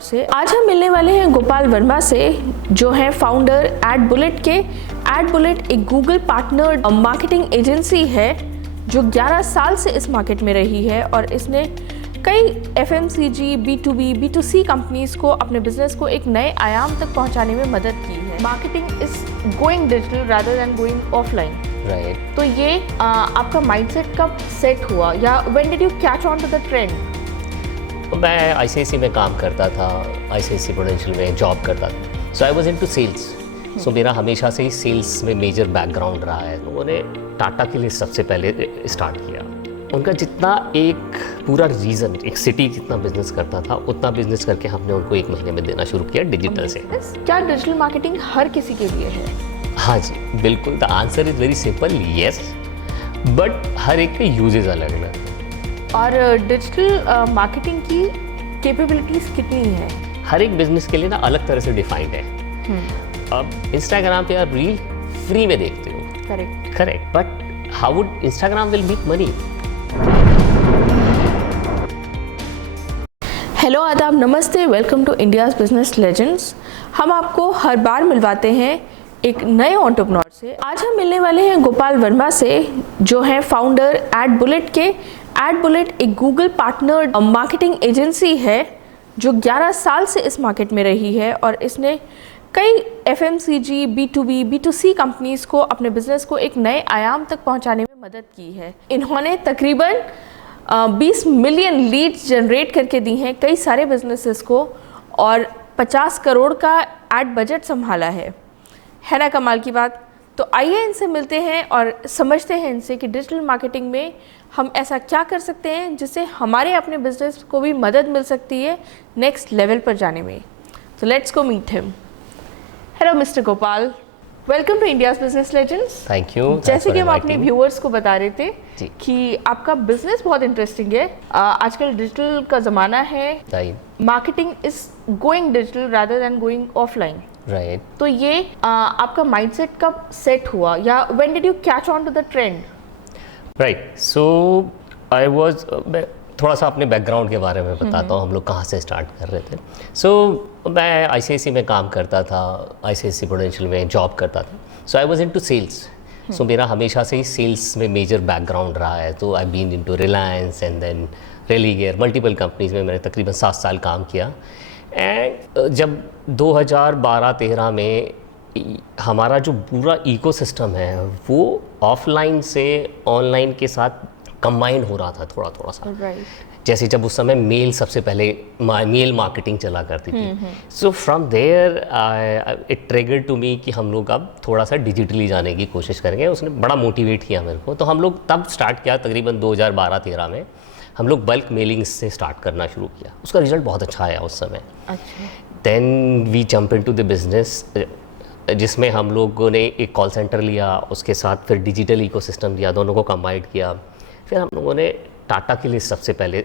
Entrepreneur से। आज हम मिलने वाले हैं गोपाल वर्मा से, जो हैं फाउंडर एडबुलेट के। एडबुलेट एक गूगल पार्टनर मार्केटिंग एजेंसी है जो 11 साल से इस मार्केट में रही है और इसने कई FMCG, B2B, B2C कंपनीज को अपने बिजनेस को एक नए आयाम तक पहुंचाने में मदद की है। Marketing is going digital rather than going offline. Right. तो ये आपका माइंडसेट कब सेट हुआ या when did you catch on to the trend? मैं ICICI में काम करता था, ICICI प्रूडेंशियल में जॉब करता था। So I was into sales. So मेरा हमेशा से ही सेल्स में मेजर बैकग्राउंड रहा है। उन्होंने टाटा के लिए सबसे पहले स्टार्ट किया। उनका जितना एक पूरा रीजन, एक सिटी जितना बिजनेस करता था, उतना बिजनेस करके हमने उनको 1 महीने में देना शुरू किया डिजिटल से। क्या डिजिटल मार्केटिंग हर किसी के लिए है? हाँ जी, बिल्कुल। The answer is very simple, yes. But हर एक के यूजेस अलग अलग हैं। और डिजिटल मार्केटिंग की कैपेबिलिटीज कितनी है? हर एक बिजनेस के लिए ना अलग तरह से डिफाइंड है। अब इंस्टाग्राम पे आप रील फ्री में देखते हो, correct, but how would Instagram will make money? Hello, आदाब, नमस्ते, welcome to India's business legends. हम आपको हर बार मिलवाते हैं एक नए एंटरप्रेन्योर से। आज हम मिलने वाले हैं गोपाल वर्मा से, जो हैं फाउंडर एडबुलेट के। एडबुलेट एक गूगल पार्टनर मार्केटिंग एजेंसी है जो 11 साल से इस मार्केट में रही है और इसने कई FMCG, B2B, B2C कंपनीज को अपने बिजनेस को एक नए आयाम तक पहुंचाने में मदद की है। इन्होंने तकरीबन 20 मिलियन लीड्स जनरेट करके दी हैं कई सारे बिजनेसेस को और 50 करोड़ का एड बजट संभाला है ना कमाल की बात? तो आइए इनसे मिलते हैं और समझते हैं इनसे कि डिजिटल मार्केटिंग में हम ऐसा क्या कर सकते हैं जिससे हमारे अपने बिजनेस को भी मदद मिल सकती है नेक्स्ट लेवल पर जाने में। तो let's go meet him. Hello mister Gopal, welcome to India's business legends. Thank you. जैसे कि हम अपने व्यूअर्स को बता रहे थे जी, कि आपका बिजनेस बहुत इंटरेस्टिंग है। आजकल डिजिटल का ज़माना है, marketing is going digital rather than going offline. Right. तो ये आपका माइंडसेट कब सेट हुआ या when did you catch on to the trend? Right. So I was, थोड़ा सा अपने बैकग्राउंड के बारे में बताता हूँ, हम लोग कहाँ से स्टार्ट कर रहे थे। सो मैं ICICI में काम करता था, ICICI प्रूडेंशियल में जॉब करता था। So I was into sales. So मेरा हमेशा से ही सेल्स में मेजर बैकग्राउंड रहा है। तो I been into Reliance and then Religare, multiple companies में मैंने तकरीबन 7 साल काम किया। एंड जब 2012-13 में हमारा जो पूरा इकोसिस्टम है वो ऑफलाइन से ऑनलाइन के साथ कंबाइन हो रहा था थोड़ा सा। जैसे जब उस समय मेल सबसे पहले मेल मार्केटिंग चला करती थी। So from there it triggered to me कि हम लोग अब थोड़ा सा डिजिटली जाने की कोशिश करेंगे। उसने बड़ा मोटिवेट किया मेरे को। तो हम लोग तब स्टार्ट किया, तकरीबन 2012-13 में हम लोग बल्क मेलिंग से स्टार्ट करना शुरू किया। उसका रिजल्ट बहुत अच्छा आया उस समय। Then we jump into the business, जिसमें हम लोगों ने एक कॉल सेंटर लिया, उसके साथ फिर डिजिटल इकोसिस्टम लिया, दोनों को कंबाइंड किया। फिर हम लोगों ने टाटा के लिए सबसे पहले,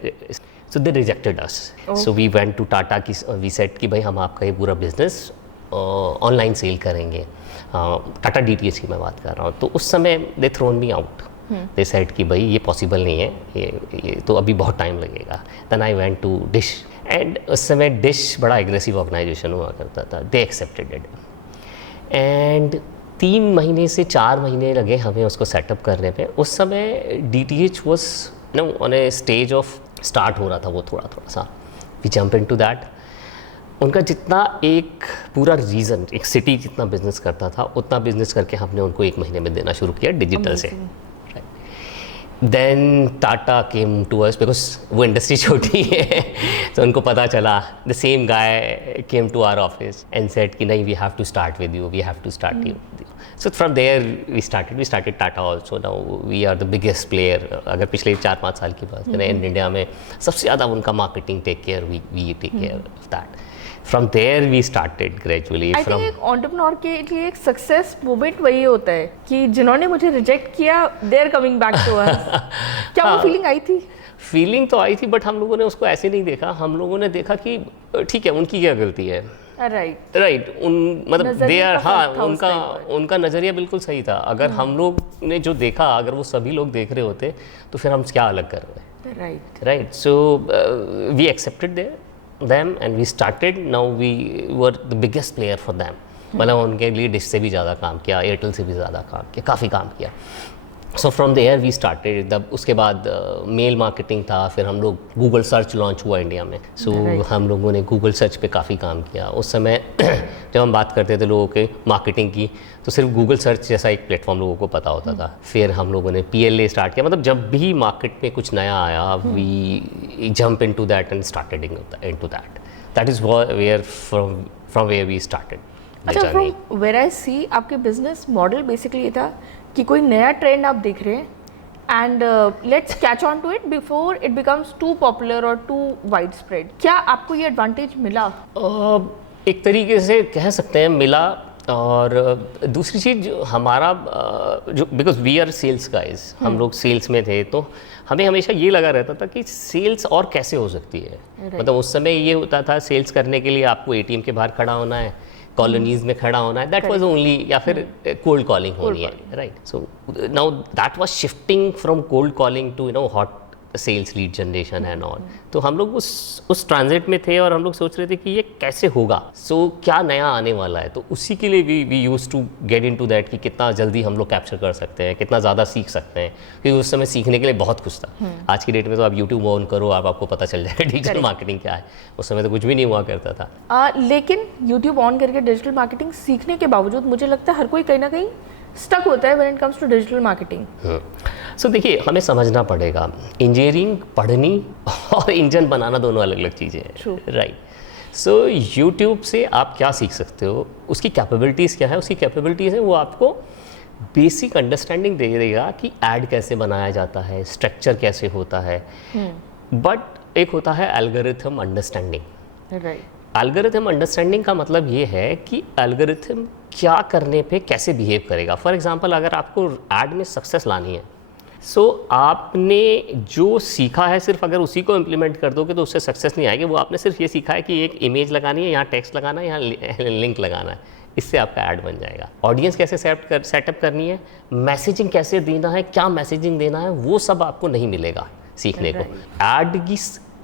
so they rejected us. So we went to Tata की, वी सेड कि भाई हम आपका ये पूरा बिजनेस ऑनलाइन सेल करेंगे। टाटा DTH की मैं बात कर रहा हूँ। तो उस समय they thrown me out. They said कि भाई ये पॉसिबल नहीं है, ये तो अभी बहुत टाइम लगेगा। Then I went to dish, and उस समय डिश बड़ा एग्रेसिव ऑर्गेनाइजेशन हुआ करता था। दे एक्सेप्टेड इट एंड 3 महीने से 4 महीने लगे हमें उसको सेटअप करने पे। उस समय DTH was on a stage of start हो रहा था वो थोड़ा सा। We jump into that. उनका जितना एक पूरा रीजन, एक सिटी जितना बिजनेस करता था, उतना बिजनेस करके हमने उनको 1 महीने में देना शुरू किया डिजिटल से। Then Tata came to us, because वो इंडस्ट्री छोटी है तो उनको पता चला। The same guy came to our office and said कि नहीं, we have to start with you, we have to start you. So from there we started Tata also. Now we are the biggest player. अगर पिछले 4-5 साल की बात करें, India में सबसे ज़्यादा उनका marketing take care, we take care of that. From there we started gradually. I think एक एंटरप्रेन्योर के लिए एक सक्सेस मोमेंट वही होता है कि जिन्होंने मुझे रिजेक्ट किया, they are coming back to us। क्या वो फीलिंग आई थी? फीलिंग तो आई थी, बट हम लोगों ने उसको ऐसे नहीं देखा। हम लोगों ने देखा कि ठीक है, उनकी क्या गलती है। राइट। मतलब दे आर, हाँ, उनका नज़रिया बिल्कुल सही था। अगर हम लोग ने जो देखा, अगर वो सभी लोग देख रहे होते तो फिर हम क्या अलग कर रहे हैं। Right. So we accepted there them and we started. Now we were the biggest player for them. मतलब उनके लिए डिश से भी ज़्यादा काम किया, एयरटेल से भी ज़्यादा काम किया, काफ़ी काम किया. So from there we started. उसके बाद मेल मार्केटिंग था, फिर हम लोग गूगल सर्च लॉन्च हुआ इंडिया में. सो हम लोगों ने गूगल सर्च पे काफ़ी काम किया. उस समय जब हम बात करते थे लोगों के मार्केटिंग की, तो सिर्फ गूगल सर्च जैसा एक प्लेटफॉर्म लोगों को पता होता था. फिर हम लोगों ने PLA स्टार्ट किया. मतलब जब भी मार्केट में कुछ नया आया, we jump into that and started into that. That is where from where we started. अच्छा, फ्रॉम वेयर आई सी आपके बिजनेस मॉडल बेसिकली ये था कि कोई नया ट्रेंड आप देख रहे हैं and let's catch on to it before it becomes too popular और टू वाइड स्प्रेड. क्या आपको ये एडवांटेज मिला? एक तरीके से कह सकते हैं मिला. और दूसरी चीज़ हमारा जो because we are sales guys, हम लोग सेल्स में थे, तो हमें हमेशा ये लगा रहता था कि सेल्स और कैसे हो सकती है. मतलब उस समय ये होता था सेल्स करने के लिए आपको ATM के बाहर खड़ा होना है, कॉलोनीज में खड़ा होना है, दैट वाज ओनली, या फिर कोल्ड कॉलिंग होनी है, right. So now that was shifting from cold calling to hot sales lead generation and all. तो हम लोग उस ट्रांजिट में थे और हम लोग सोच रहे थे कि ये कैसे होगा. सो क्या नया आने वाला है, तो उसी के लिए we use to get into that कि कितना जल्दी हम लोग कैप्चर कर सकते हैं, कितना ज़्यादा सीख सकते हैं, क्योंकि उस समय सीखने के लिए बहुत कुछ था. आज की डेट में तो आप यूट्यूब ऑन करो, आपको पता चल जाएगा डिजिटल मार्केटिंग क्या है. उस समय तो कुछ भी नहीं हुआ करता था. लेकिन यूट्यूब ऑन करके डिजिटल मार्केटिंग सीखने के बावजूद मुझे लगता है हर कोई कहीं ना कहीं स्टक होता है when it comes to digital marketing. So देखिए, हमें समझना पड़ेगा इंजीनियरिंग पढ़नी और इंजन बनाना दोनों अलग अलग चीज़ें हैं, राइट. सो यूट्यूब से आप क्या सीख सकते हो, उसकी कैपेबिलिटीज़ क्या है. उसकी कैपेबिलिटीज़ है वो आपको बेसिक अंडरस्टैंडिंग दे देगा कि ऐड कैसे बनाया जाता है, स्ट्रक्चर कैसे होता है. बट एक होता है algorithm understanding, right. Algorithm understanding का मतलब ये है कि एल्गोरिथम क्या करने पे कैसे बिहेव करेगा. फॉर एग्जांपल, अगर आपको ऐड में सक्सेस लानी है, सो आपने जो सीखा है सिर्फ अगर उसी को इम्प्लीमेंट कर दोगे तो उससे सक्सेस नहीं आएगी. वो आपने सिर्फ ये सीखा है कि एक इमेज लगानी है, यहाँ टेक्स्ट लगाना है, यहाँ लिंक लगाना है, इससे आपका ऐड बन जाएगा. ऑडियंस कैसे सेटअप करनी है, मैसेजिंग कैसे देना है, क्या मैसेजिंग देना है, वो सब आपको नहीं मिलेगा सीखने को.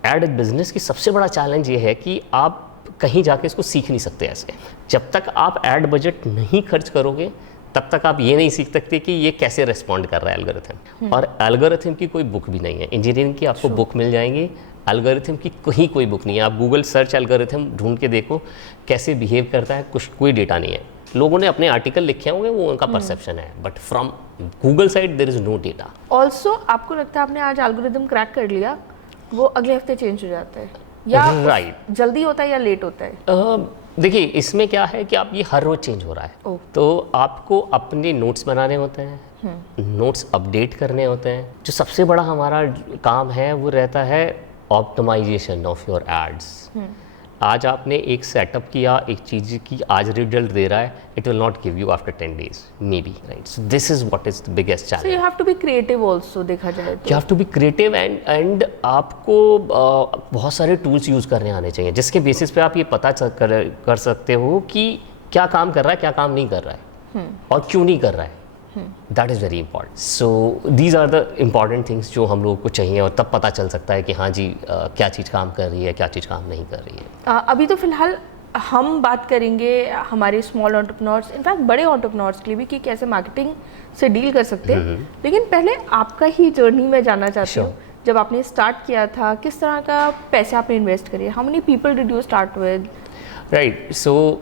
ऐड बिजनेस की सबसे बड़ा चैलेंज ये है कि आप कहीं जाके इसको सीख नहीं सकते ऐसे. जब तक आप ऐड बजट नहीं खर्च करोगे तब तक आप ये नहीं सीख सकते कि ये कैसे रिस्पॉन्ड कर रहा है एल्गोरिथम. और एल्गोरिथम की कोई बुक भी नहीं है. इंजीनियरिंग की आपको बुक मिल जाएंगी, एल्गोरिथम की कहीं कोई बुक नहीं है. आप गूगल सर्च एल्गोरिथम ढूंढ के देखो कैसे बिहेव करता है, कुछ कोई डेटा नहीं है. लोगों ने अपने आर्टिकल लिखे होंगे, वो उनका परसेप्शन है, but from Google side there is no data. Also आपको लगता है आपने आज एल्गोरिथम क्रैक कर लिया, वो अगले हफ्ते चेंज हो जाता है, या राइट जल्दी होता है या लेट होता है? देखिए, इसमें क्या है कि आप ये हर रोज चेंज हो रहा है. तो आपको अपने नोट्स बनाने होते हैं, नोट्स अपडेट करने होते हैं. जो सबसे बड़ा हमारा काम है वो रहता है ऑप्टिमाइजेशन ऑफ योर एड्स. आज आपने एक सेटअप किया, एक चीज़ की आज रिजल्ट दे रहा है, it will not give you after 10 days maybe, right. So this is what is the biggest challenge. So you have to be creative also, देखा जाए तो you have to be creative and आपको बहुत सारे tools use करने आने चाहिए जिसके बेसिस पे आप ये पता कर सकते हो कि क्या काम कर रहा है, क्या काम नहीं कर रहा है, और क्यों नहीं कर रहा है. That is very important. So these are the important things जो हम लोगों को चाहिए, और तब पता चल सकता है कि हाँ जी क्या चीज़ काम कर रही है, क्या चीज़ काम नहीं कर रही है. अभी तो फिलहाल हम बात करेंगे हमारे स्मॉल एंटरप्रेन्योर्स, इनफैक्ट बड़े एंटरप्रेन्योर्स के लिए भी, कि कैसे मार्केटिंग से डील कर सकते हैं. लेकिन पहले आपका ही जर्नी मैं जानना चाहती हूँ. जब आपने स्टार्ट किया था, किस तरह का पैसे आपने इन्वेस्ट करे, how many people did you start with? Right. So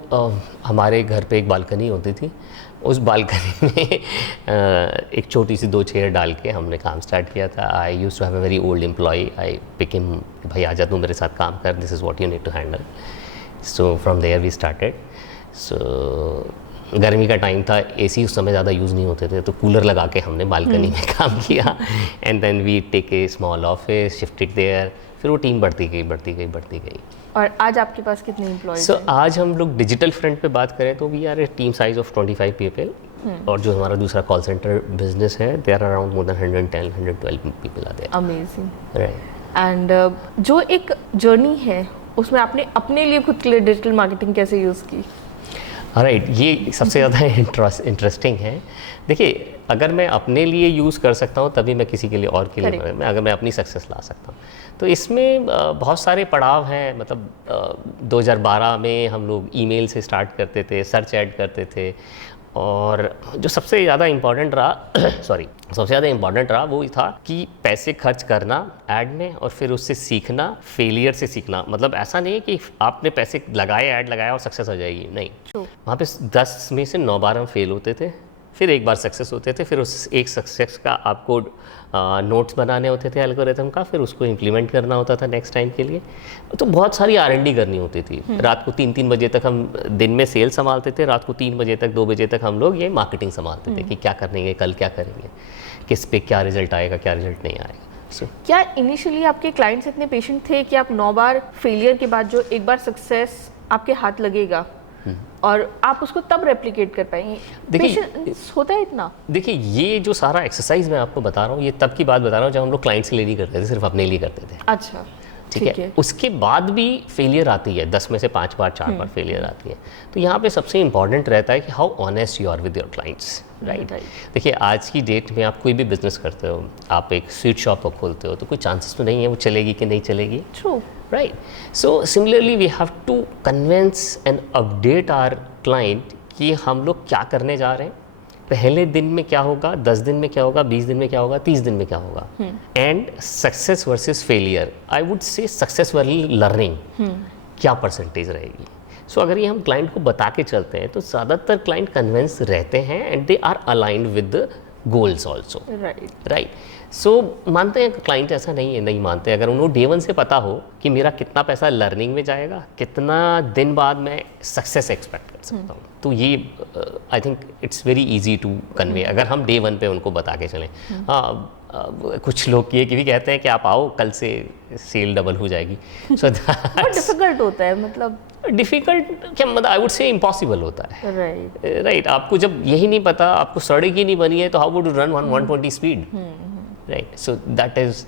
हमारे घर पे एक बालकनी होती थी. उस बालकनी में एक छोटी सी 2 चेयर डाल के हमने काम स्टार्ट किया था. I used to have a very old employ. I pick him, भाई आजा तू मेरे साथ काम कर, this is what you need to handle. So from there we started. So गर्मी का टाइम था, AC उस समय ज़्यादा यूज़ नहीं होते थे, तो कूलर लगा के हमने बालकनी में काम किया. And then we take a small office, shifted there. फिर वो टीम बढ़ती गई. और आज आपके पास कितने एम्प्लॉयज? सो आज हम लोग डिजिटल फ्रंट पे बात करें तो we are a team size of 25 people. और जो हमारा दूसरा कॉल सेंटर बिजनेस है, they are around more than 110-112 people are there. Amazing. Right. And जो एक जर्नी है उसमें आपने अपने लिए खुद के लिए डिजिटल मार्केटिंग कैसे यूज़ की? राइट, ये सबसे ज़्यादा इंटरेस्टिंग है। देखिए, अगर मैं अपने लिए यूज़ कर सकता हूँ तभी मैं किसी के लिए और के लिए अगर मैं अपनी सक्सेस ला सकता हूँ। तो इसमें बहुत सारे पड़ाव हैं। मतलब 2012 में हम लोग ईमेल से स्टार्ट करते थे, सर्च ऐड करते थे, और जो सबसे ज़्यादा इम्पॉर्टेंट रहा सबसे ज़्यादा इम्पॉर्टेंट रहा वो था कि पैसे खर्च करना ऐड में और फिर उससे सीखना, फेलियर से सीखना। मतलब ऐसा नहीं है कि आपने पैसे लगाए, ऐड लगाया और सक्सेस हो जाएगी, नहीं। वहाँ पे 10 में से 9 बार हम फेल होते थे, फिर एक बार सक्सेस होते थे, फिर उस एक सक्सेस का आपको नोट्स बनाने होते थे एल्गोरिथम का, फिर उसको इम्प्लीमेंट करना होता था नेक्स्ट टाइम के लिए। तो बहुत सारी R&D करनी होती थी। रात को 3-3 बजे तक हम दिन में सेल संभालते थे, रात को 3 बजे तक 2 बजे तक हम लोग ये मार्केटिंग संभालते थे कि क्या करेंगे, कल क्या करेंगे, किस पे क्या रिजल्ट आएगा, क्या रिजल्ट नहीं आएगा। क्या इनिशियली आपके क्लाइंट्स इतने पेशेंट थे कि आप 9 बार फेलियर के बाद जो एक बार सक्सेस आपके हाथ लगेगा और आप उसको तब रेप्लिकेट कर पाएंगे? देखिए, होता है इतना। देखिए, ये जो सारा एक्सरसाइज मैं आपको बता रहा हूँ, ये तब की बात बता रहा हूँ जब हम लोग क्लाइंट्स के लिए नहीं करते थे, सिर्फ अपने लिए करते थे। अच्छा, ठीक है। उसके बाद भी फेलियर आती है, 10 में से 5 बार 4 बार फेलियर आती है। तो यहाँ पे सबसे इंपॉर्टेंट रहता है कि how honest you are with your clients, right. देखिए, आज की डेट में आप कोई भी बिजनेस करते हो, आप एक स्वीट शॉप को खोलते हो, तो कोई चांसेस तो नहीं है वो चलेगी कि नहीं चलेगी। True, right. So similarly we have to convince and update our client कि हम लोग क्या करने जा रहे हैं, पहले दिन में क्या होगा, 10 दिन में क्या होगा, 20 दिन में क्या होगा, 30 दिन में क्या होगा। And success versus failure, I would say success versus learning क्या परसेंटेज रहेगी। सो अगर ये हम क्लाइंट को बता के चलते हैं तो ज़्यादातर क्लाइंट कन्विंस रहते हैं and they are aligned with goals also, right. So मानते हैं क्लाइंट, ऐसा नहीं है नहीं मानते। अगर उन्होंने डे 1 से पता हो कि मेरा कितना पैसा लर्निंग में जाएगा, कितना दिन बाद मैं सक्सेस एक्सपेक्ट कर सकता हूँ, तो ये I think it's very easy to convey अगर हम डे 1 पे उनको बता के चलें। हाँ, कुछ लोग ये भी कहते हैं कि आप आओ, कल से सेल डबल हो जाएगी। सो डिफिकल्ट होता है, मतलब डिफिकल्ट क्या, मतलब आई वुड से इम्पॉसिबल होता है, राइट। आपको जब यही नहीं पता, आपको सड़क ही नहीं बनी है, तो how would you run 120 speed, right. So that is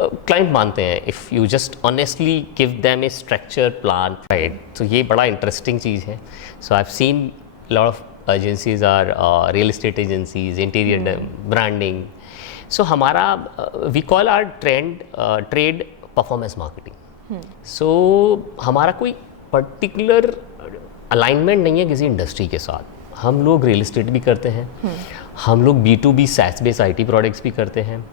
client मानते हैं if you just honestly give them a structure plan, right. तो ये बड़ा इंटरेस्टिंग चीज़ है। So I have seen lot of agencies or real estate agencies, interior branding. So हमारा we call our trade performance marketing. So हमारा कोई particular alignment नहीं है किसी इंडस्ट्री के साथ। हम लोग रियल एस्टेट भी करते हैं, हम लोग B2B SaaS based IT products भी करते हैं,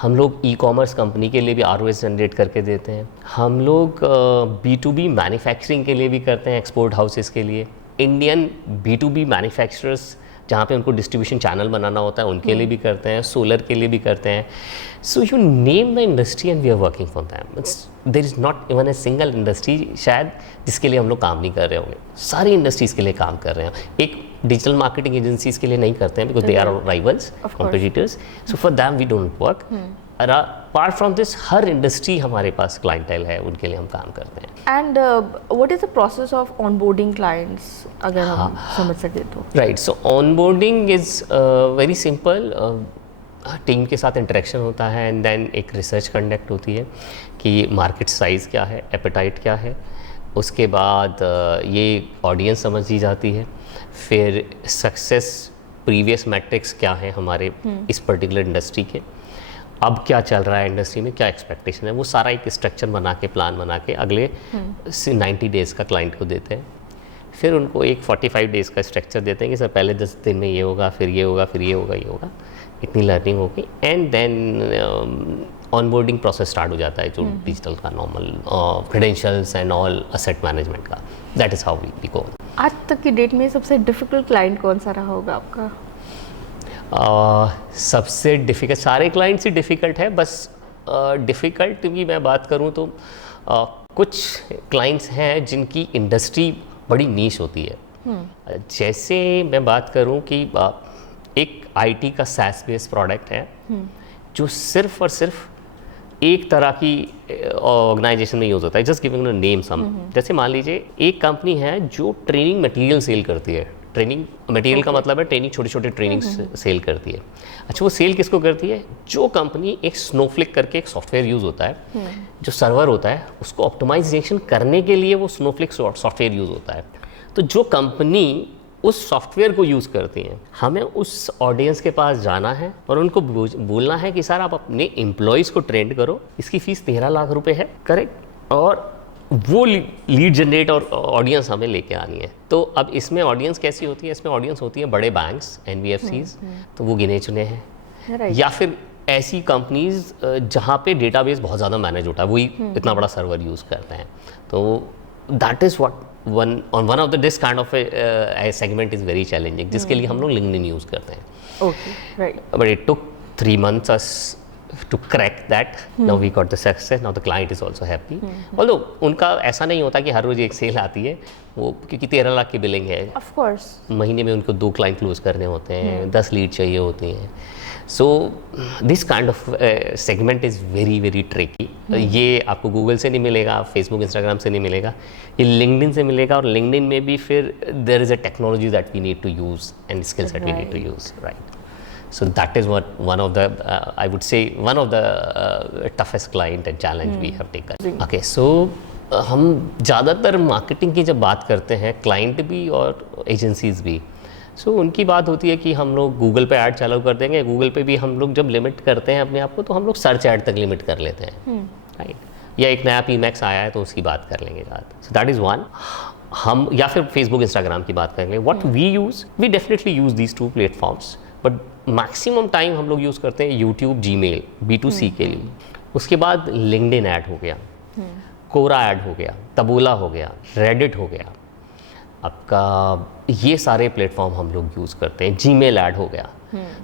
हम लोग ई-कॉमर्स कंपनी के लिए भी ROS जनरेट करके देते हैं, हम लोग B2B मैन्युफैक्चरिंग के लिए भी करते हैं, एक्सपोर्ट हाउसेस के लिए, इंडियन B2B मैन्युफैक्चरर्स जहाँ पे उनको डिस्ट्रीब्यूशन चैनल बनाना होता है उनके लिए भी करते हैं, सोलर के लिए भी करते हैं। So you name the industry and we are working for them. There is not even a single industry शायद जिसके लिए हम लोग काम नहीं कर रहे होंगे, सारी इंडस्ट्रीज़ के लिए काम कर रहे हैं। एक डिजिटल मार्केटिंग एजेंसीज के लिए नहीं करते हैं because they are rivals, competitors. So for them we don't work. Apart from this हर इंडस्ट्री हमारे पास क्लाइंटेल है, उनके लिए हम काम करते हैं। And what is the process of onboarding clients, अगर हम समझ सके तो? Right, so onboarding is very simple. Team के साथ इंटरेक्शन होता है एंड देन एक रिसर्च कंडक्ट होती है कि मार्केट साइज़ क्या है, एपेटाइट क्या है। उसके बाद ये ऑडियंस समझ ली जाती है। फिर सक्सेस प्रीवियस मैट्रिक्स क्या है हमारे इस पर्टिकुलर इंडस्ट्री के, अब क्या चल रहा है इंडस्ट्री में, क्या एक्सपेक्टेशन है, वो सारा एक स्ट्रक्चर बना के, प्लान बना के अगले 90 डेज़ का क्लाइंट को देते हैं। फिर उनको एक 45 डेज़ का स्ट्रक्चर देते हैं कि सर पहले 10 दिन में ये होगा, फिर ये होगा, फिर ये होगा, ये होगा, इतनी लर्निंग होगी and then onboarding process start हो जाता है जो डिजिटल का normal credentials and all asset management का। That is how we go. आज तक की डेट में सबसे डिफ़िकल्ट क्लाइंट कौन सा रहा होगा आपका? सबसे डिफ़िकल्ट, सारे क्लाइंट्स ही डिफ़िकल्ट है, बस डिफ़िकल्ट की मैं बात करूँ तो कुछ क्लाइंट्स हैं जिनकी इंडस्ट्री बड़ी नीश होती है। जैसे मैं बात करूँ कि एक IT का SaaS बेस्ड प्रोडक्ट है जो सिर्फ और सिर्फ एक तरह की ऑर्गेनाइजेशन में यूज़ होता है। जस्ट गिविंग नेम सम, जैसे मान लीजिए एक कंपनी है जो ट्रेनिंग मटेरियल सेल करती है। ट्रेनिंग मटेरियल का मतलब है ट्रेनिंग, छोटे छोटे ट्रेनिंग सेल करती है। अच्छा, वो सेल किसको करती है? जो कंपनी एक स्नोफ्लिक करके एक सॉफ्टवेयर यूज़ होता है, जो सर्वर होता है उसको ऑप्टिमाइजेशन करने के लिए वो स्नोफ्लिक सॉफ्टवेयर यूज़ होता है। तो जो कंपनी उस सॉफ्टवेयर को यूज़ करती हैं। हमें उस ऑडियंस के पास जाना है और उनको बोलना है कि सर आप अपने एम्प्लॉयज़ को ट्रेंड करो, इसकी फ़ीस 13 लाख रुपए है, करेक्ट, और वो लीड जनरेट और ऑडियंस हमें लेके आनी है। तो अब इसमें ऑडियंस कैसी होती है? इसमें ऑडियंस होती है बड़े बैंक्स, NBFCs, तो वो गिने चुने हैं, या फिर ऐसी कंपनीज जहाँ पे डेटाबेस बहुत ज़्यादा मैनेज होता है, वही इतना बड़ा सर्वर यूज़ करते हैं। तो that is what one of the this kind of segment is very challenging, जिसके लिए हम लोग लिंक्डइन यूज़ करते हैं। Okay, right. But it took 3 months us to crack that. Now we got the success. Now the client is also happy. Although उनका ऐसा नहीं होता कि हर रोज एक सेल आती है, वो क्योंकि 13 लाख की बिलिंग है, ऑफ कोर्स महीने में उनको 2 क्लाइंट क्लोज करने होते हैं, 10 लीड चाहिए होती हैं। So this kind of segment is very very tricky. ये आपको गूगल से नहीं मिलेगा, फेसबुक इंस्टाग्राम से नहीं मिलेगा, ये लिंक्डइन से मिलेगा, और लिंक्डइन में भी फिर there is a technology that we need to use and skills that we need to use, right. So that is what one of the I would say one of the toughest client and challenge we have taken. Okay, so हम ज़्यादातर marketing की जब बात करते हैं, client भी और agencies भी, सो उनकी बात होती है कि हम लोग गूगल पे ऐड चालू कर देंगे। गूगल पे भी हम लोग जब लिमिट करते हैं अपने आप को, तो हम लोग सर्च ऐड तक लिमिट कर लेते हैं, राइट, या एक नया PMAX आया है तो उसकी बात कर लेंगे ज़्यादा। So that is one. हम या फिर फेसबुक इंस्टाग्राम की बात करेंगे। What we use, we definitely use these 2 platforms, but maximum time हम लोग यूज़ करते हैं यूट्यूब, जीमेल, B2C के लिए। उसके बाद लिंक्डइन ऐड हो गया, कोरा ऐड हो गया, तबोला हो गया, रेडिट हो गया, आपका ये सारे प्लेटफॉर्म हम लोग यूज़ करते हैं। जीमेल ऐड हो गया।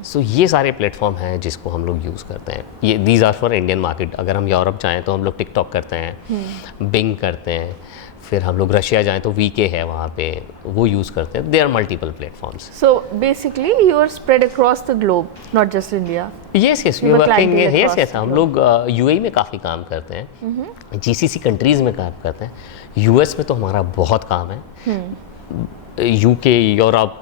सो ये सारे प्लेटफॉर्म हैं जिसको हम लोग यूज़ करते हैं। ये these are for Indian market. अगर हम यूरोप जाएँ तो हम लोग टिकटॉक करते हैं, बिंग करते हैं, फिर हम लोग रशिया जाएं तो VK है वहाँ पे, वो यूज़ करते हैं। There are multiple platforms. So basically you are spread across the globe, not just India. Yes yes, we working, yes हम लोग UAE में काफ़ी काम करते हैं, GCC कंट्रीज़ में काम करते हैं, US में तो हमारा बहुत काम है, UK, Europe,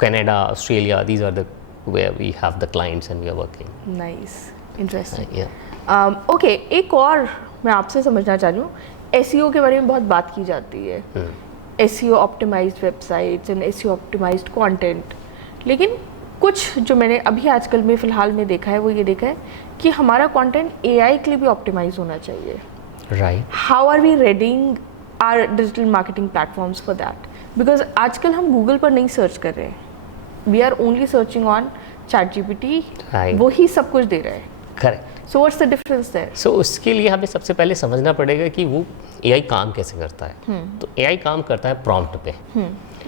Canada, Australia, these are the where we have the clients and we are working. Nice, interesting. Okay, एक और मैं आपसे समझना चाह रही हूँ, SEO के बारे में बहुत बात की जाती है, SEO optimised websites and SEO optimised content, लेकिन कुछ जो मैंने अभी आजकल में फ़िलहाल में देखा है, वो ये देखा है कि हमारा कंटेंट AI के लिए भी ऑप्टिमाइज होना चाहिए, right. How are we reading our digital marketing platforms for that? Because आजकल हम गूगल पर नहीं सर्च कर रहे हैं, we are only searching on ChatGPT, वो ही सब कुछ दे रहा है, correct. So what's the difference there? So उसके लिए हमें सबसे पहले समझना पड़ेगा कि वो AI काम कैसे करता है। तो AI काम करता है प्रॉम्प्ट पे,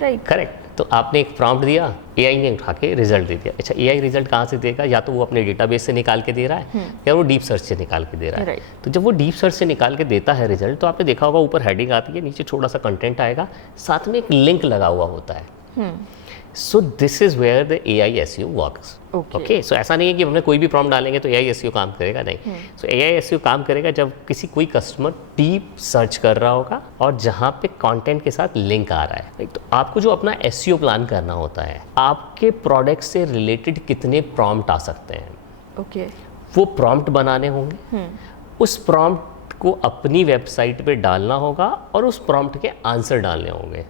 राइट, करेक्ट। तो आपने एक प्रॉम्प्ट दिया, AI ने उठा के रिजल्ट दे दिया। अच्छा, AI रिजल्ट कहाँ से देगा? या तो वो अपने डेटाबेस से निकाल के दे रहा है, या वो डीप सर्च से निकाल के दे रहा है। Right. तो जब वो डीप सर्च से निकाल के देता है रिजल्ट, तो आपने देखा होगा ऊपर हेडिंग आती है, नीचे छोटा सा कंटेंट आएगा, साथ में एक लिंक लगा हुआ होता है। So this is where the AI SEO works. Okay, so ऐसा नहीं है कि हमने कोई भी प्रॉम्प्ट डालेंगे तो AI SEO काम करेगा, नहीं। सो AI SEO काम करेगा जब कोई कस्टमर डीप सर्च कर रहा होगा और जहाँ पे कंटेंट के साथ लिंक आ रहा है। तो आपको जो अपना SEO प्लान करना होता है, आपके प्रोडक्ट से रिलेटेड कितने प्रॉम्प्ट आ सकते हैं, ओके, वो प्रॉम्प्ट बनाने होंगे, उस प्रॉम्प्ट को अपनी वेबसाइट पे डालना होगा और उस प्रॉम्प्ट के आंसर डालने होंगे,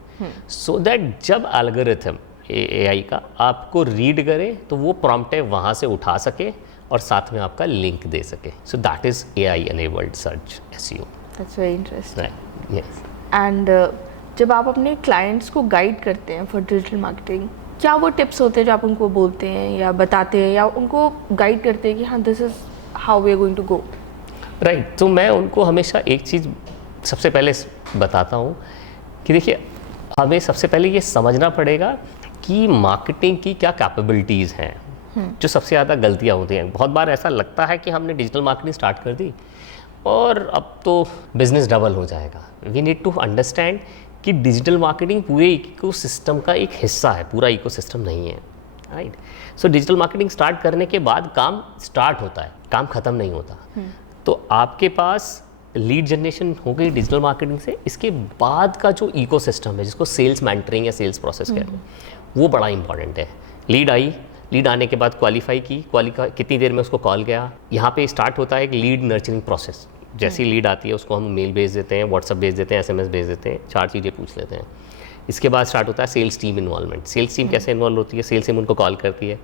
सो दैट जब एल्गोरिथम AI का आपको रीड करे तो वो प्रॉम्प्ट है वहाँ से उठा सके और साथ में आपका लिंक दे सके। सो that is AI enabled search SEO। That's very interesting. Right, yes. And जब आप अपने क्लाइंट्स को गाइड करते हैं फॉर डिजिटल मार्केटिंग, क्या वो टिप्स होते हैं जो आप उनको बोलते हैं या बताते हैं या उनको गाइड करते हैं कि हाँ this is how we are going to go? Right, तो मैं उनको हमेशा एक चीज़ सबसे पहले बताता हूँ कि देखिए, हमें सबसे पहले ये समझना पड़ेगा कि मार्केटिंग की क्या कैपेबिलिटीज़ हैं। जो सबसे ज़्यादा गलतियाँ होती हैं, बहुत बार ऐसा लगता है कि हमने डिजिटल मार्केटिंग स्टार्ट कर दी और अब तो बिजनेस डबल हो जाएगा। वी नीड टू अंडरस्टैंड कि डिजिटल मार्केटिंग पूरे इकोसिस्टम का एक हिस्सा है, पूरा इकोसिस्टम नहीं है, right. So digital marketing start करने के बाद काम स्टार्ट होता है, काम ख़त्म नहीं होता। तो आपके पास लीड जनरेशन हो गई डिजिटल मार्केटिंग से, इसके बाद का जो इकोसिस्टम है, जिसको सेल्स मेंटरिंग या सेल्स प्रोसेस कहते हैं, वो बड़ा इंपॉर्टेंट है। लीड आई, लीड आने के बाद क्वालिफाई की, कितनी देर में उसको कॉल गया, यहाँ पे स्टार्ट होता है एक लीड नर्चरिंग प्रोसेस। जैसी लीड आती है उसको हम मेल भेज देते हैं, व्हाट्सअप भेज देते हैं, SMS भेज देते हैं, 4 चीज़ें पूछ लेते हैं। इसके बाद स्टार्ट होता है sales team involvement. Sales team कैसे इन्वॉल्व होती है? सेल्स टीम उनको कॉल करती है,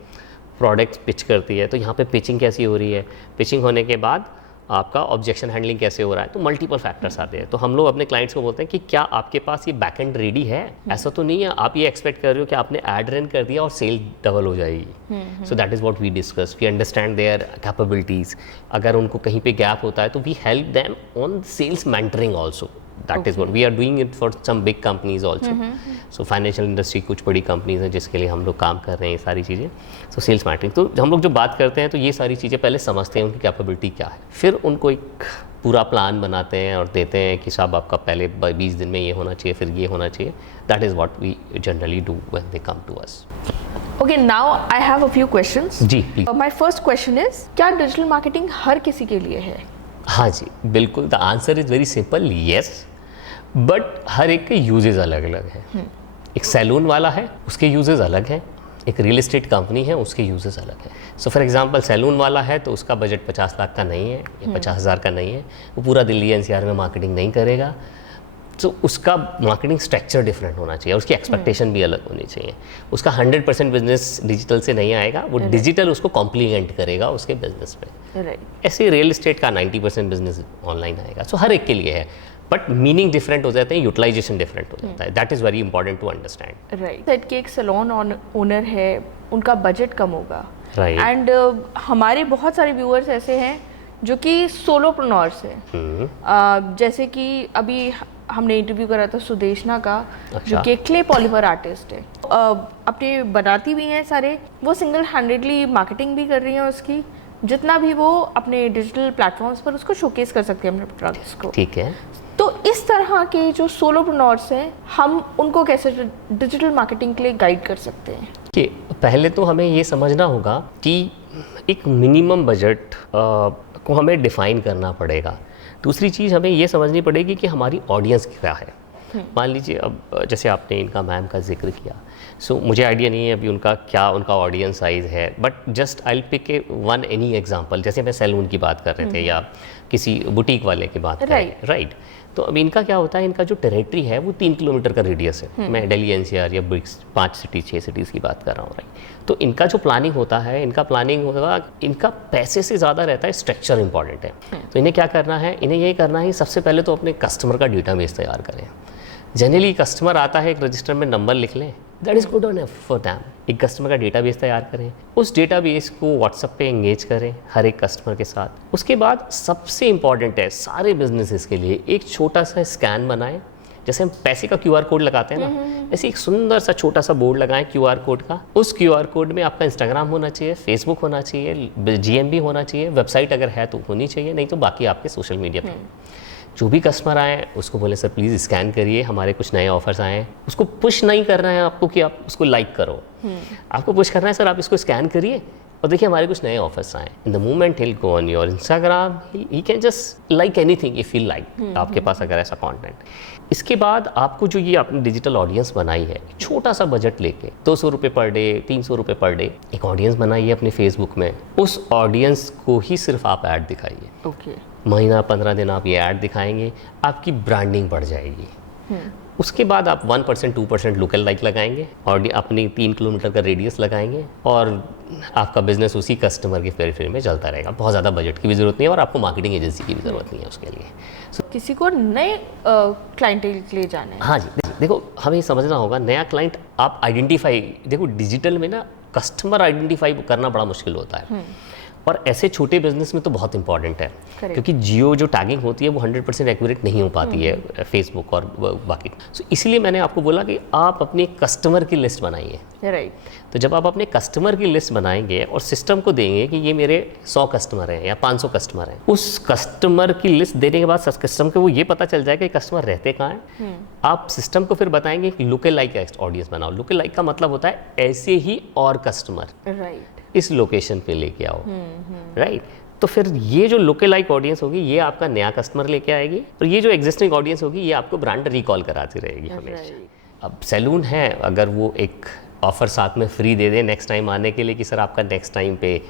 प्रोडक्ट्स पिच करती है, तो यहाँ पे पिचिंग कैसी हो रही है, पिचिंग होने के बाद आपका ऑब्जेक्शन हैंडलिंग कैसे हो रहा है, तो मल्टीपल फैक्टर्स आते हैं। तो हम लोग अपने क्लाइंट्स को बोलते हैं कि क्या आपके पास ये बैकएंड रेडी है? ऐसा तो नहीं है आप ये एक्सपेक्ट कर रहे हो कि आपने ऐड रन कर दिया और सेल डबल हो जाएगी। So that is what we discuss, we understand their capabilities. अगर उनको कहीं पे गैप होता है तो we help them on sales mentoring also. That is what we are doing it for some big companies also. So financial industry कुछ बड़ी companies हैं जिसके लिए हम लोग काम कर रहे हैं ये सारी चीज़ें। So sales marketing, तो हम लोग जो बात करते हैं तो ये सारी चीज़ें पहले समझते हैं उनकी कैपेबिलिटी क्या है, फिर उनको एक पूरा प्लान बनाते हैं और देते हैं कि साहब आपका पहले 20 दिन में ये होना चाहिए, फिर ये होना चाहिए। That is what we generally do when they come to us. Okay, now I have a few questions. जी please. My first question is, क्या डिजिटल मार्केटिंग हर किसी के लिए है? हाँ जी बिल्कुल, the answer is very simple, yes, but हर एक के यूजेस अलग अलग हैं। एक सैलून वाला है उसके यूजेस अलग हैं, एक रियल एस्टेट कंपनी है उसके यूजेस अलग हैं। सो फॉर एग्जांपल सैलून वाला है तो उसका बजट 50 लाख का नहीं है या 50,000 का नहीं है, वो पूरा दिल्ली एनसीआर में मार्केटिंग नहीं करेगा। तो उसका मार्केटिंग स्ट्रक्चर डिफरेंट होना चाहिए, उसकी एक्सपेक्टेशन भी अलग होनी चाहिए। उसका 100% बिजनेस डिजिटल से नहीं आएगा, वो डिजिटल उसको कॉम्प्लीमेंट करेगा उसके बिजनेस में। ऐसे रियल एस्टेट का 90% बिजनेस ऑनलाइन आएगा। सो हर एक के लिए है, बट मीनिंग डिफरेंट हो जाते हैं, यूटिलाइजेशन डिफरेंट हो जाता है। That is very important to understand. Right, कि एक सैलून ओनर है, उनका बजट कम होगा, राइट, एंड हमारे बहुत सारे व्यूअर्स ऐसे हैं जो कि सोलोप्रेन्योर्स हैं। जैसे कि अभी हमने इंटरव्यू करा था सुदेशना का, जो कि क्ले पॉलीमर आर्टिस्ट है, अपने बनाती भी हैं सारे, वो सिंगल हैंडेडली मार्केटिंग भी कर रही हैं उसकी, जितना भी वो अपने डिजिटल प्लेटफॉर्म्स पर उसको शोकेस कर सकते हैं अपने प्रोडक्ट्स को। ठीक है। तो इस तरह के जो सोलोप्रेन्योर्स हैं, हम उनको कैसे डिजिटल मार्केटिंग के लिए गाइड कर सकते हैं? कि पहले तो हमें ये समझना होगा कि एक मिनिमम बजट को हमें डिफाइन करना पड़ेगा। दूसरी चीज़ हमें ये समझनी पड़ेगी कि हमारी ऑडियंस क्या है। मान लीजिए अब जैसे आपने इनका मैम का जिक्र किया, सो मुझे आइडिया नहीं है अभी उनका ऑडियंस साइज़ है, but just I pick a one any example. जैसे मैं सैलून की बात कर रहे थे या किसी बुटीक वाले की बात कर रहे हैं, राइट। तो अब इनका क्या होता है, इनका जो टेरिटरी है वो 3 किलोमीटर का रेडियस है। मैं दिल्ली एनसीआर या 5 सिटी 6 सिटीज़ की बात कर रहा हूँ, राइट। तो इनका जो प्लानिंग होता है, इनका पैसे से ज़्यादा रहता है स्ट्रक्चर इंपॉर्टेंट है। तो इन्हें क्या करना है, इन्हें यही करना है सबसे पहले तो अपने कस्टमर का डेटाबेस तैयार करें। जनरली कस्टमर आता है, एक रजिस्टर में नंबर लिख लें, that is good on for them. एक कस्टमर का डेटाबेस तैयार करें, उस डेटाबेस को व्हाट्सएप पे एंगेज करें हर एक कस्टमर के साथ। उसके बाद सबसे इंपॉर्टेंट है सारे बिजनेसेस के लिए एक छोटा सा स्कैन बनाएं। जैसे हम पैसे का QR कोड लगाते हैं ना, ऐसे एक सुंदर सा छोटा सा बोर्ड लगाएं QR कोड का। उस QR कोड में आपका इंस्टाग्राम होना चाहिए, फेसबुक होना चाहिए, GMB होना चाहिए, वेबसाइट अगर है तो होनी चाहिए, नहीं तो बाकी आपके सोशल मीडिया पे। जो भी कस्टमर आए उसको बोले सर प्लीज़ स्कैन करिए, हमारे कुछ नए ऑफर्स आए हैं। उसको पुश नहीं करना है आपको कि आप उसको लाइक करो, आपको पुश करना है सर आप इसको स्कैन करिए और देखिए हमारे कुछ नए ऑफर्स आए। In the moment hill go on your Instagram, he can just like anything if he like, आपके पास अगर ऐसा कंटेंट। इसके बाद आपको जो ये आपने डिजिटल ऑडियंस बनाई है, छोटा सा बजट लेके 200 रुपये पर डे, 300 रुपये पर डे, एक ऑडियंस बनाई है अपने फेसबुक में। उस ऑडियंस को ही सिर्फ आप ऐड दिखाइए। ओके, महीना 15 दिन आप ये ऐड दिखाएंगे, आपकी ब्रांडिंग बढ़ जाएगी। उसके बाद आप 1% 2% लोकल लाइक लगाएंगे और अपनी 3 किलोमीटर का रेडियस लगाएंगे और आपका बिजनेस उसी कस्टमर के पेरिफेरी में चलता रहेगा। बहुत ज़्यादा बजट की भी ज़रूरत नहीं है और आपको मार्केटिंग एजेंसी की भी ज़रूरत नहीं है उसके लिए। किसी को नए क्लाइंटेल के लिए जाना है, हाँ जी, देखो हमें ये समझना होगा, नया क्लाइंट आप आइडेंटिफाई, देखो डिजिटल में ना कस्टमर आइडेंटिफाई करना बड़ा मुश्किल होता है और ऐसे छोटे बिजनेस में तो बहुत इंपॉर्टेंट है, क्योंकि जियो जो टैगिंग होती है वो 100% एक्यूरेट नहीं हो पाती है फेसबुक और बाकी। सो इसलिए मैंने आपको बोला कि आप अपने कस्टमर की लिस्ट बनाइए। राइट। तो जब आप अपने कस्टमर की लिस्ट बनाएंगे और सिस्टम को देंगे कि ये मेरे 100 कस्टमर हैं या 500 कस्टमर हैं, उस कस्टमर की लिस्ट देने के बाद सिस्टम को वो ये पता चल जाएगा कि कस्टमर रहते कहाँ हैं। आप सिस्टम को फिर बताएंगे कि लुक लाइक ऑडियंस बनाओ। लुक लाइक का मतलब होता है ऐसे ही और कस्टमर, राइट, इस लोकेशन पे लेके आओ, राइट। तो फिर ये जो लोकल लाइक ऑडियंस होगी ये आपका नया कस्टमर लेके आएगी और ये जो एग्जिस्टिंग ऑडियंस होगी ये आपको ब्रांड रिकॉल कराती रहेगी हमेशा। अब सैलून है, अगर वो एक ऑफ़र साथ में फ्री दे दे नेक्स्ट टाइम आने के लिए कि सर आपका नेक्स्ट टाइम पे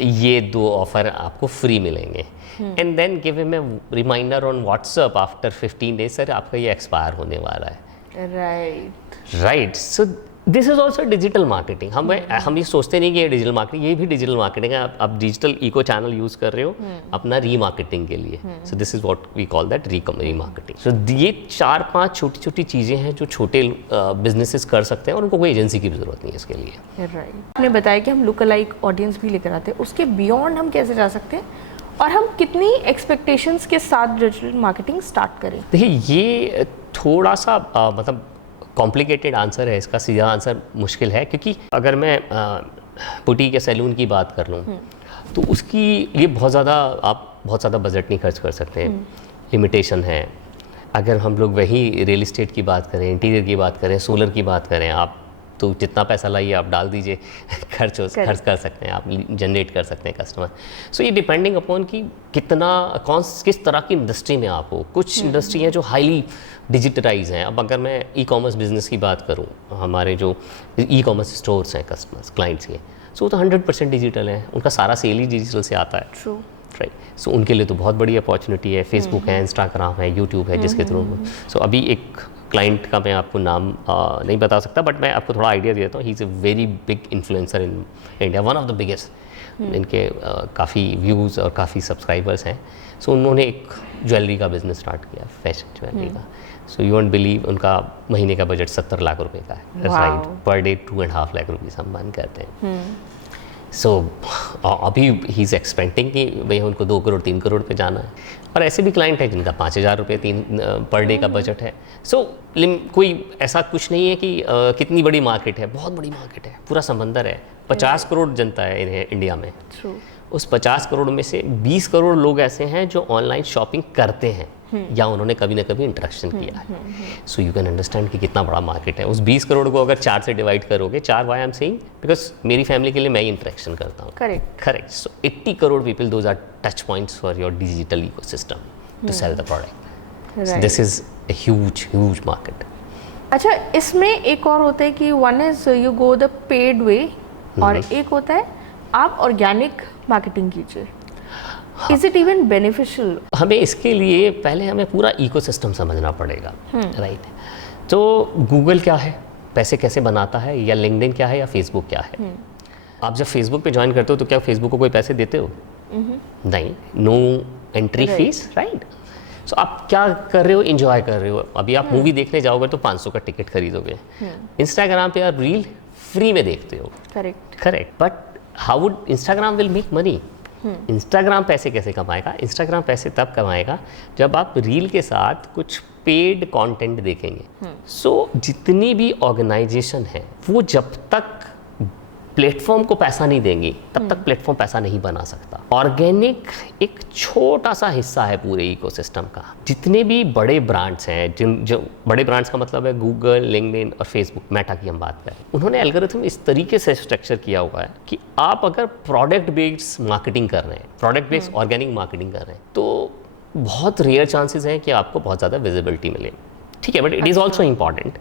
ये 2 ऑफ़र आपको फ्री मिलेंगे, and then give him a reminder on WhatsApp after 15 days, sir आपका ये एक्सपायर होने वाला है, right. So this is also digital marketing. हम ये सोचते नहीं कि ये डिजिटल मार्केटिंग, ये भी डिजिटल मार्केटिंग है. आप डिजिटल इको चैनल यूज कर रहे हो अपना रीमार्केटिंग के लिए. So this is what we call that remarketing. So ये 4-5 छोटी छोटी चीज़ें हैं जो छोटे बिजनेसेस कर सकते हैं और उनको कोई एजेंसी की भी जरूरत नहीं है इसके लिए. राइट. आपने बताया कि हम लुक अलाइक ऑडियंस भी लेकर आते हैं, उसके बियॉन्ड हम कैसे जा सकते हैं और हम कितनी एक्सपेक्टेशंस के साथ डिजिटल मार्केटिंग स्टार्ट करें? देखिए ये थोड़ा सा मतलब कॉम्प्लिकेटेड आंसर है इसका. सीधा आंसर मुश्किल है क्योंकि अगर मैं बुटीक या सैलून की बात कर लूँ तो उसकी लिए बहुत ज़्यादा बजट नहीं खर्च कर सकते हैं. लिमिटेशन है. अगर हम लोग वही रियल इस्टेट की बात करें, इंटीरियर की बात करें, सोलर की बात करें, आप तो जितना पैसा लाइए आप डाल दीजिए, खर्च कर सकते हैं, आप जनरेट कर सकते हैं कस्टमर. सो ये डिपेंडिंग अपॉन कि किस तरह की इंडस्ट्री में आप हो. कुछ इंडस्ट्री हैं जो हाईली डिजिटलाइज हैं. अब अगर मैं ई कॉमर्स बिजनेस की बात करूं, हमारे जो ई कॉमर्स स्टोर्स हैं कस्टमर्स क्लाइंट्स के, सो तो 100% डिजिटल है. उनका सारा सेल ही डिजिटल से आता है. ट्रू. राइट. सो उनके लिए तो बहुत बड़ी अपॉर्चुनिटी है. फेसबुक है, इंस्टाग्राम है, यूट्यूब है, जिसके थ्रू. सो अभी एक क्लाइंट का मैं आपको नाम नहीं बता सकता, बट मैं आपको थोड़ा आइडिया देता हूँ. He is a very big influencer in India, one of the biggest. इनके काफ़ी व्यूज़ और काफ़ी सब्सक्राइबर्स हैं. सो उन्होंने एक ज्वेलरी का बिजनेस स्टार्ट किया, फैशन ज्वेलरी का. सो यू वोंट बिलीव उनका महीने का बजट 70 लाख रुपए का है. राइट. पर डे 2.5 लाख रुपये हम मान करते हैं. सो अभी ही इज़ एक्सपेक्टिंग कि भैया उनको 2 करोड़ 3 करोड़ पे जाना है. और ऐसे भी क्लाइंट हैं जिनका 5,000 रुपये पर डे का बजट है. सो कोई ऐसा कुछ नहीं है कि कितनी बड़ी मार्केट है. बहुत बड़ी मार्केट है, पूरा समंदर है. 50 करोड़ जनता है इन्हें इंडिया में. True. उस 50 करोड़ में से 20 करोड़ लोग ऐसे हैं जो ऑनलाइन शॉपिंग करते हैं या उन्होंने कभी ना कभी इंटरेक्शन किया है. सो यू कैन अंडरस्टैंड कि कितना बड़ा मार्केट है. उस 20 करोड़ को अगर 4 से डिवाइड करोगे, 4 why I am saying because मेरी फैमिली के लिए मैं ही इंटरेक्शन करता हूँ. Correct. So 80 crore people, those are touch points for your digital ecosystem to sell the product. This is a huge market. अच्छा, इसमें एक और होता है कि one is you go the paid way और एक होता है आप ऑर्गेनिक मार्केटिंग कीजिए. Is it even beneficial? हमें इसके लिए पहले हमें पूरा इकोसिस्टम समझना पड़ेगा. राइट. तो गूगल क्या है, पैसे कैसे बनाता है, या लिंक्डइन क्या है, या फेसबुक क्या है. आप जब फेसबुक पे ज्वाइन करते हो तो क्या फेसबुक को कोई पैसे देते हो? नहीं. No entry fees. राइट. सो आप क्या कर रहे हो? एंजॉय कर रहे हो. अभी आप मूवी देखने जाओगे तो 500 का टिकट खरीदोगे. इंस्टाग्राम पे आप रील फ्री में देखते हो. Correct. But how would Instagram will make money? Instagram पैसे कैसे कमाएगा? इंस्टाग्राम पैसे तब कमाएगा जब आप रील के साथ कुछ पेड कंटेंट देखेंगे. सो जितनी भी ऑर्गेनाइजेशन है वो जब तक प्लेटफॉर्म को पैसा नहीं देंगी तब तक प्लेटफॉर्म पैसा नहीं बना सकता. ऑर्गेनिक एक छोटा सा हिस्सा है पूरे इकोसिस्टम का. जितने भी बड़े ब्रांड्स हैं, जो बड़े ब्रांड्स का मतलब है गूगल, लिंक्डइन और फेसबुक, मेटा की हम बात करें, उन्होंने एल्गोरिथम इस तरीके से स्ट्रक्चर किया हुआ है कि आप अगर प्रोडक्ट बेस्ड मार्केटिंग कर रहे हैं, प्रोडक्ट बेस्ड ऑर्गेनिक मार्केटिंग कर रहे हैं, तो बहुत रेयर चांसेस हैं कि आपको बहुत ज़्यादा विजिबिलिटी मिले. ठीक है, but it is also important.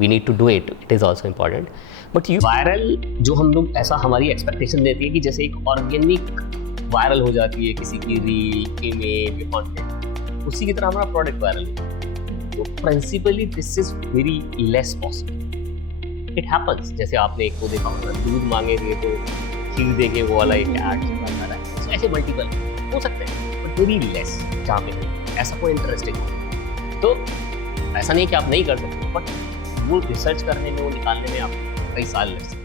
We need to do it. It is also important. But you viral जो हम लोग ऐसा हमारी एक्सपेक्टेशन देती है कि जैसे एक ऑर्गेनिक वायरल हो जाती है किसी की रील, इमेज, कंटेंट, उसी की तरह हमारा प्रोडक्ट वायरल हो. तो principally this is very less possible. It happens. जैसे आपने एक को देखा होगा, दूध मांगेंगे तो खीर देंगे, वो वाला एक ऐड चल रहा है. So, ऐसे मल्टीपल हो सकते हैं बट वेरी लेस जहाँ पे ऐसा कोई इंटरेस्टिंग हो. तो ऐसा नहीं कि आप नहीं कर सकते, बट वो रिसर्च करने में, वो निकालने में आप कई साल लग सकते हैं.